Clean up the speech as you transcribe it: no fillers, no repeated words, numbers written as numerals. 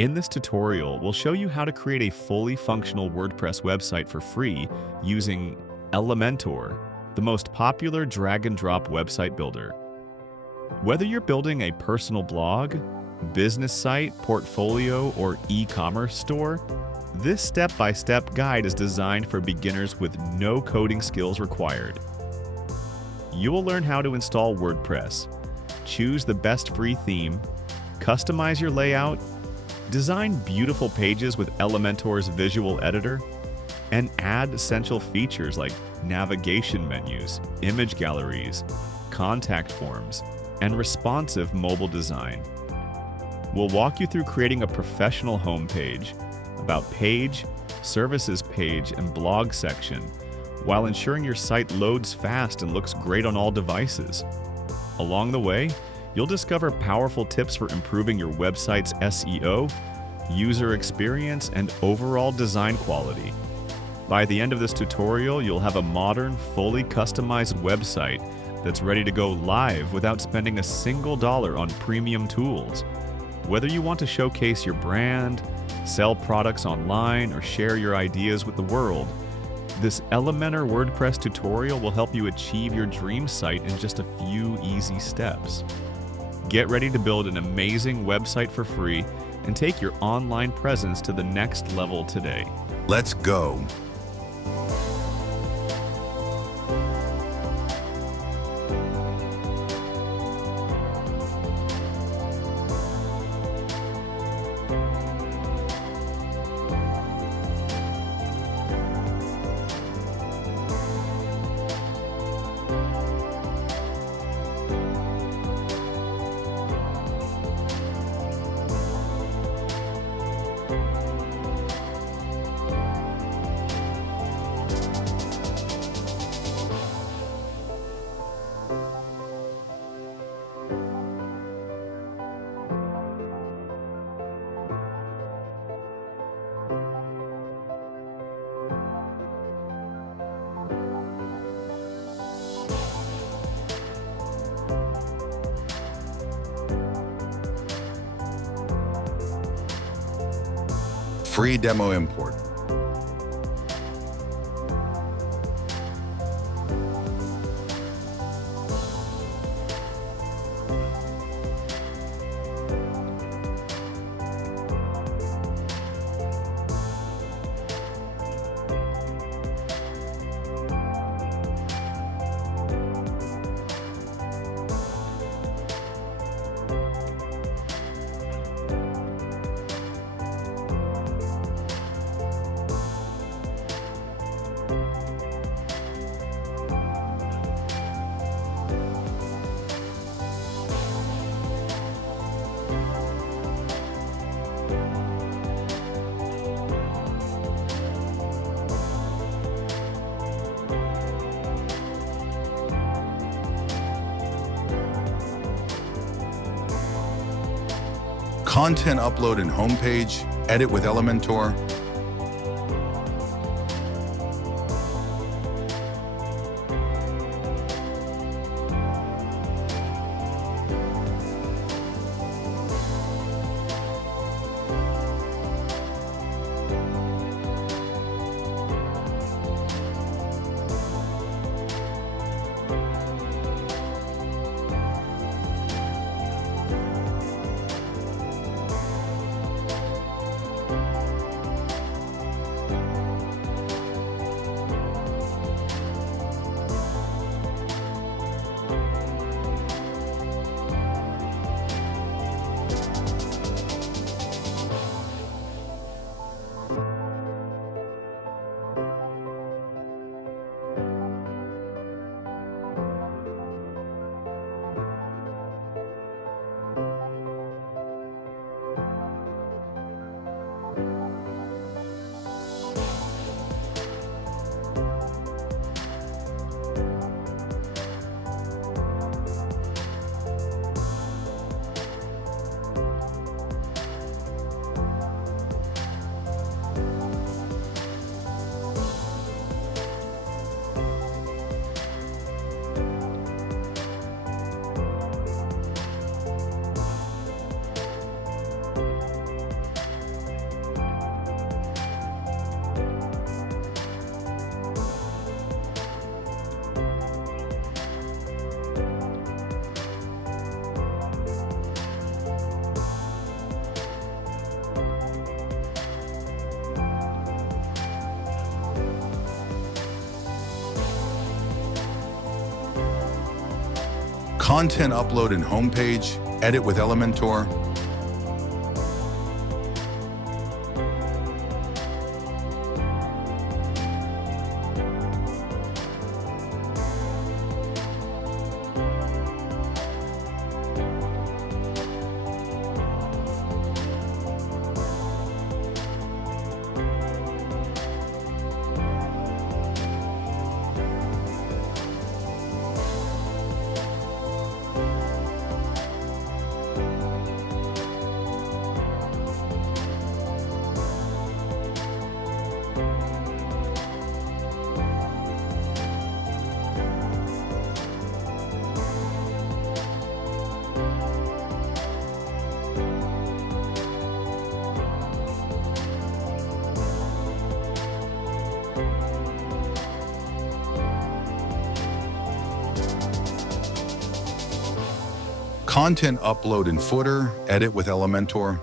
In this tutorial, we'll show you how to create a fully functional WordPress website for free using Elementor, the most popular drag-and-drop website builder. Whether you're building a personal blog, business site, portfolio, or e-commerce store, this step-by-step guide is designed for beginners with no coding skills required. You will learn how to install WordPress, choose the best free theme, customize your layout, design beautiful pages with Elementor's visual editor, and add essential features like navigation menus, image galleries, contact forms, and responsive mobile design. We'll walk you through creating a professional homepage, about page, services page, and blog section, while ensuring your site loads fast and looks great on all devices. Along the way, you'll discover powerful tips for improving your website's SEO, user experience, and overall design quality. By the end of this tutorial, you'll have a modern, fully customized website that's ready to go live without spending a single dollar on premium tools. Whether you want to showcase your brand, sell products online, or share your ideas with the world, this Elementor WordPress tutorial will help you achieve your dream site in just a few easy steps. Get ready to build an amazing website for free and take your online presence to the next level today. Let's go. Free demo import. Content upload and homepage, edit with Elementor. Content upload and homepage, edit with Elementor. Content upload and footer, edit with Elementor.